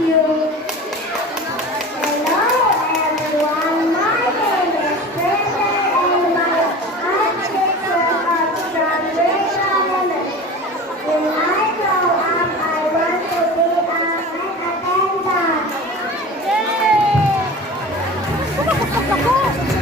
you. Hello everyone, my name is Peter and I'm teacher of Translation. When I grow up, I want to be a flight attendant. Yay!